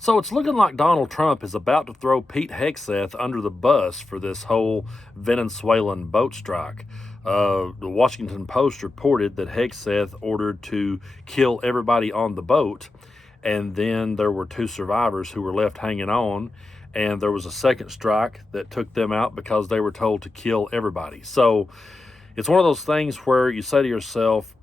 So it's looking like Donald Trump is about to throw Pete Hegseth under the bus for this whole Venezuelan boat strike. The Washington Post reported that Hegseth ordered to kill everybody on the boat, and then there were 2 survivors who were left hanging on, and there was a second strike that took them out because they were told to kill everybody. So it's one of those things where you say to yourself,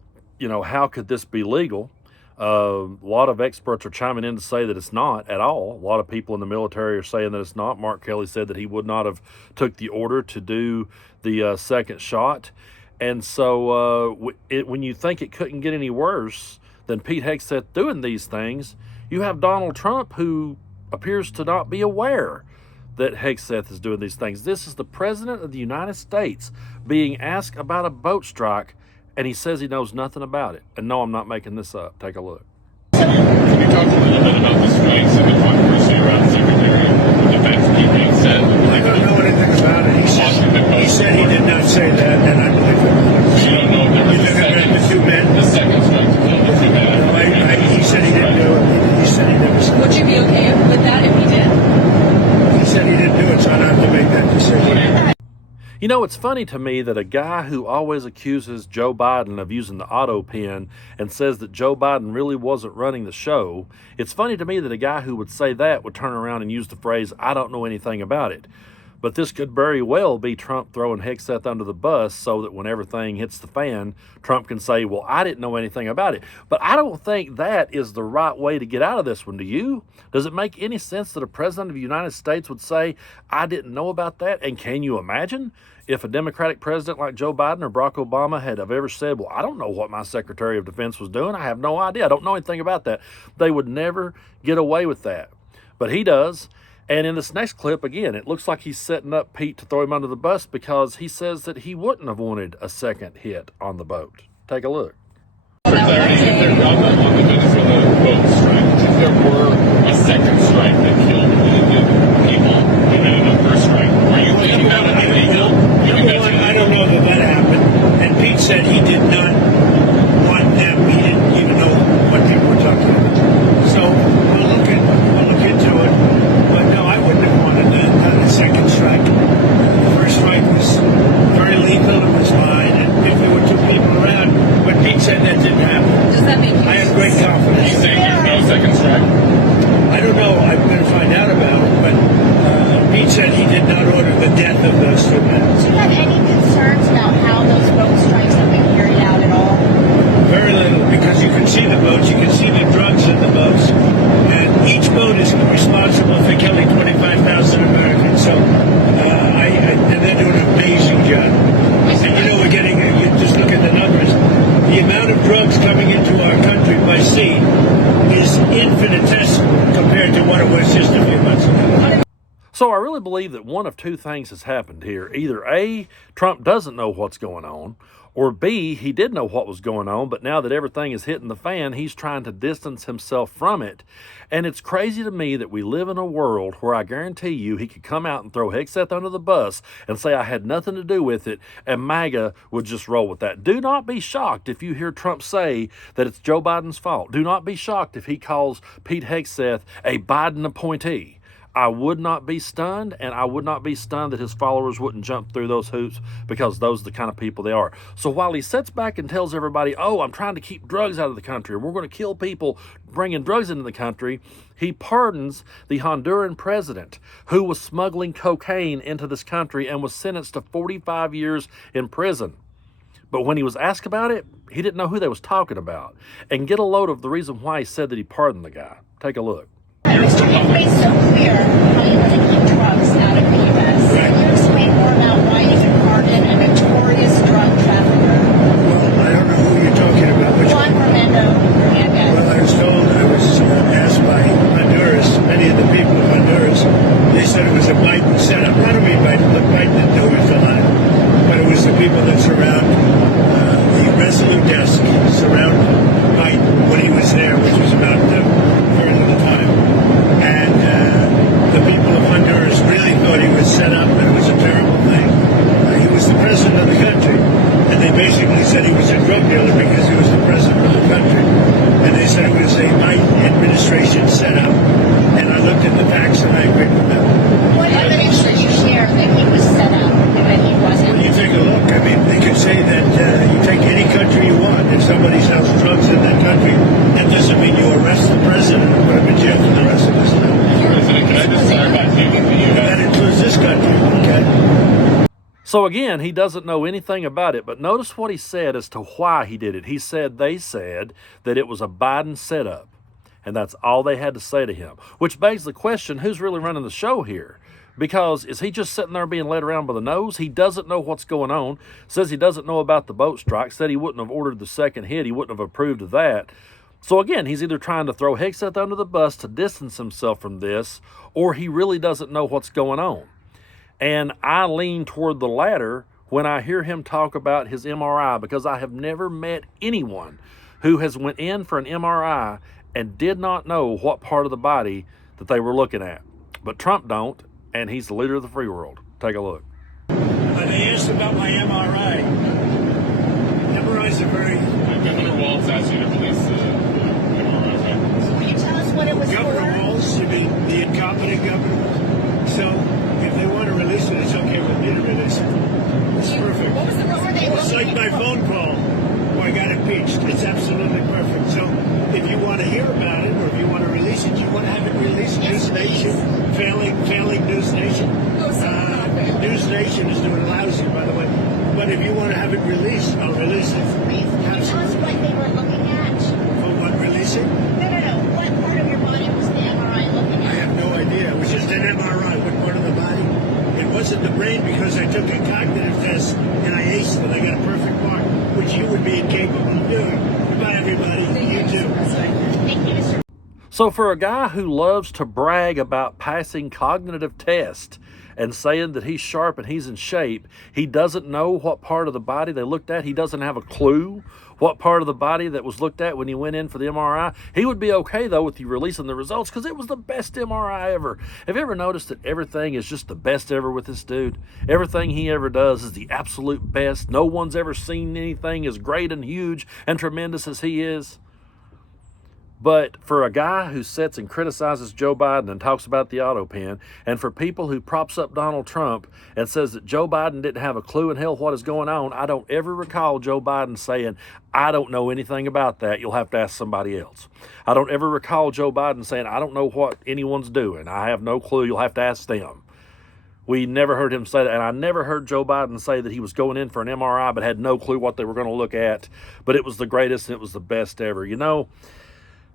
how could this be legal? A lot of experts are chiming in to say that it's not at all. A lot of people in the military are saying that it's not. Mark Kelly said that he would not have took the order to do the second shot. And so when you think it couldn't get any worse than Pete Hegseth doing these things, you have Donald Trump, who appears to not be aware that Hegseth is doing these things. This is the President of the United States being asked about a boat strike, and he says he knows nothing about it. And no, I'm not making this up. Take a look. Can you talk a little bit about the strikes and the controversy around Secretary of Defense Pete Hegseth? I don't know anything about it. He said he did not say that, and I believe it. So you don't know if there was the second strike to kill the 2 men? He said he didn't do it. He said he never said it. Would you be okay with that if he did? He said he didn't do it, so I don't have to make that decision. It's funny to me that a guy who always accuses Joe Biden of using the auto pen and says that Joe Biden really wasn't running the show, it's funny to me that a guy who would say that would turn around and use the phrase, "I don't know anything about it." But this could very well be Trump throwing Hegseth under the bus so that when everything hits the fan, Trump can say, well, I didn't know anything about it. But I don't think that is the right way to get out of this one. Do you? Does it make any sense that a president of the United States would say, I didn't know about that? And can you imagine if a Democratic president like Joe Biden or Barack Obama had ever said, well, I don't know what my Secretary of Defense was doing. I have no idea. I don't know anything about that. They would never get away with that. But he does. And in this next clip, again, it looks like he's setting up Pete to throw him under the bus because he says that he wouldn't have wanted a second hit on the boat. Take a look. For clarity, if there on the Venezuela boat strike, if there were a second strike that killed the people in the first strike, are you thinking that would be illegal? I don't know that happened. And Pete said he did not want them. He didn't even know what people were talking about. So we'll look into it. But no, I wouldn't have wanted a second strike. The first strike was very lethal. It was fine. And if there were 2 people around, but Pete said that didn't happen. Does that make you I have great confidence. He's saying there's no second strike? I don't know. I'm going to find out about it. But Pete said he did not order the death of those 2 men. Do you have any concerns about how those boat strikes have been carried out at all? Very little, because you can see the boats, you can see the drugs in the boats, and each boat is responsible for killing 25,000 Americans. So, and they're doing an amazing job. And we're getting, you just look at the numbers, the amount of drugs coming into our country by sea is infinitesimal compared to what it was just a few months ago. So I really believe that one of 2 things has happened here. Either A, Trump doesn't know what's going on, or B, he did know what was going on, but now that everything is hitting the fan, he's trying to distance himself from it. And it's crazy to me that we live in a world where I guarantee you he could come out and throw Hegseth under the bus and say I had nothing to do with it, and MAGA would just roll with that. Do not be shocked if you hear Trump say that it's Joe Biden's fault. Do not be shocked if he calls Pete Hegseth a Biden appointee. I would not be stunned, and I would not be stunned that his followers wouldn't jump through those hoops, because those are the kind of people they are. So while he sits back and tells everybody, oh, I'm trying to keep drugs out of the country, and we're going to kill people bringing drugs into the country, he pardons the Honduran president who was smuggling cocaine into this country and was sentenced to 45 years in prison. But when he was asked about it, he didn't know who they was talking about. And get a load of the reason why he said that he pardoned the guy. Take a look. Mr. Henry is so clear how you want to keep drugs out of the U.S. Can you explain more about why you can pardon a notorious drug trafficker? Well, I don't know who you're talking about. Which Juan Brando Hernandez. Well, I was told, I was asked by Honduras, many of the people of Honduras, they said it was a Biden setup. Not only Biden, but Biden didn't do it a lot. But it was the people that surround the Resolute desk, surround Biden when he was there, which was about very little time. And the people of Honduras really thought he was set up, and it was a terrible thing. He was the president of the country, and they basically said he was a drug dealer because he was the president of the country. And they said So again, he doesn't know anything about it, but notice what he said as to why he did it. He said they said that it was a Biden setup, and that's all they had to say to him, which begs the question, who's really running the show here? Because is he just sitting there being led around by the nose? He doesn't know what's going on, says he doesn't know about the boat strike, said he wouldn't have ordered the second hit, he wouldn't have approved of that. So again, he's either trying to throw Hegseth under the bus to distance himself from this, or he really doesn't know what's going on. And I lean toward the latter when I hear him talk about his MRI, because I have never met anyone who has went in for an MRI and did not know what part of the body that they were looking at. But Trump don't, and he's the leader of the free world. Take a look. They asked about my MRI. MRIs are very... Governor Walz asked you to release the MRI, right? So can you tell us what it was Governor for? Walz, you mean the incompetent governor? So if they want to release it, it's okay with me to release it. It's perfect. What were they It's like looking my for? phone call where I got impeached. It's absolutely perfect. So if you want to hear about it, or if you want to release it, you want to have it released. Yes, News Nation, failing News Nation. News Nation is doing lousy, by the way. But if you want to have it released, I'll release it. Can you tell us what they were looking at? For what, releasing? No. What part of your body was the MRI looking I at? have no idea. It was just an MRI. What part of the body? It wasn't the brain, because I took a cognitive test and I aced it. I got a perfect mark, which you would be incapable of doing. Goodbye, everybody. You too. Thank you, Mr. So for a guy who loves to brag about passing cognitive tests and saying that he's sharp and he's in shape, he doesn't know what part of the body they looked at. He doesn't have a clue what part of the body that was looked at when he went in for the MRI. He would be okay, though, with you releasing the results, because it was the best MRI ever. Have you ever noticed that everything is just the best ever with this dude? Everything he ever does is the absolute best. No one's ever seen anything as great and huge and tremendous as he is. But for a guy who sits and criticizes Joe Biden and talks about the auto pen, and for people who props up Donald Trump and says that Joe Biden didn't have a clue in hell what is going on, I don't ever recall Joe Biden saying, I don't know anything about that, you'll have to ask somebody else. I don't ever recall Joe Biden saying, I don't know what anyone's doing, I have no clue, you'll have to ask them. We never heard him say that, and I never heard Joe Biden say that he was going in for an MRI but had no clue what they were going to look at, but it was the greatest and it was the best ever. You know,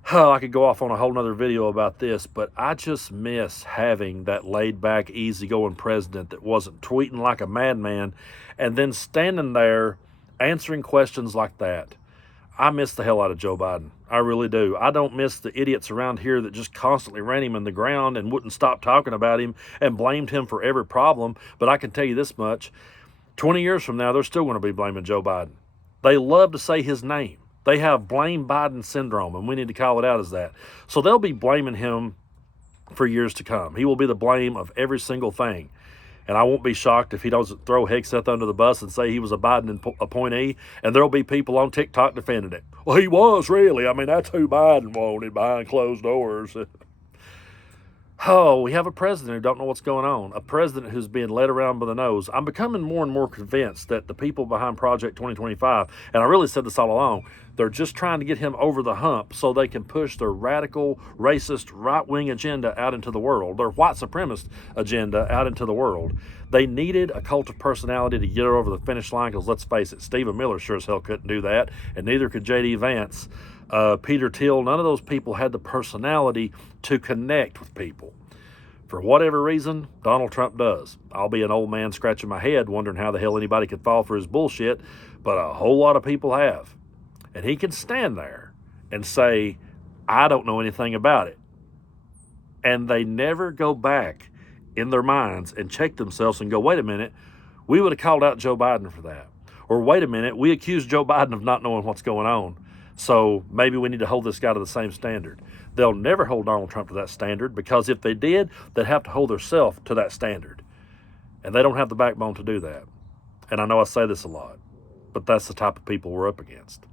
I could go off on a whole nother video about this, but I just miss having that laid-back, easygoing president that wasn't tweeting like a madman and then standing there answering questions like that. I miss the hell out of Joe Biden. I really do. I don't miss the idiots around here that just constantly ran him in the ground and wouldn't stop talking about him and blamed him for every problem. But I can tell you this much, 20 years from now, they're still going to be blaming Joe Biden. They love to say his name. They have blame Biden syndrome, and we need to call it out as that. So they'll be blaming him for years to come. He will be the blame of every single thing. And I won't be shocked if he doesn't throw Hegseth under the bus and say he was a Biden appointee, and there'll be people on TikTok defending it. Well, he was really. I mean, that's who Biden wanted behind closed doors. Oh, we have a president who don't know what's going on, a president who's being led around by the nose. I'm becoming more and more convinced that the people behind Project 2025, and I really said this all along, they're just trying to get him over the hump so they can push their radical, racist, right-wing agenda out into the world, their white supremacist agenda out into the world. They needed a cult of personality to get over the finish line, because let's face it, Stephen Miller sure as hell couldn't do that, and neither could J.D. Vance. Peter Thiel, none of those people had the personality to connect with people. For whatever reason, Donald Trump does. I'll be an old man scratching my head wondering how the hell anybody could fall for his bullshit, but a whole lot of people have. And he can stand there and say, I don't know anything about it. And they never go back in their minds and check themselves and go, wait a minute, we would have called out Joe Biden for that. Or wait a minute, we accused Joe Biden of not knowing what's going on. So maybe we need to hold this guy to the same standard. They'll never hold Donald Trump to that standard, because if they did, they'd have to hold themselves to that standard. And they don't have the backbone to do that. And I know I say this a lot, but that's the type of people we're up against.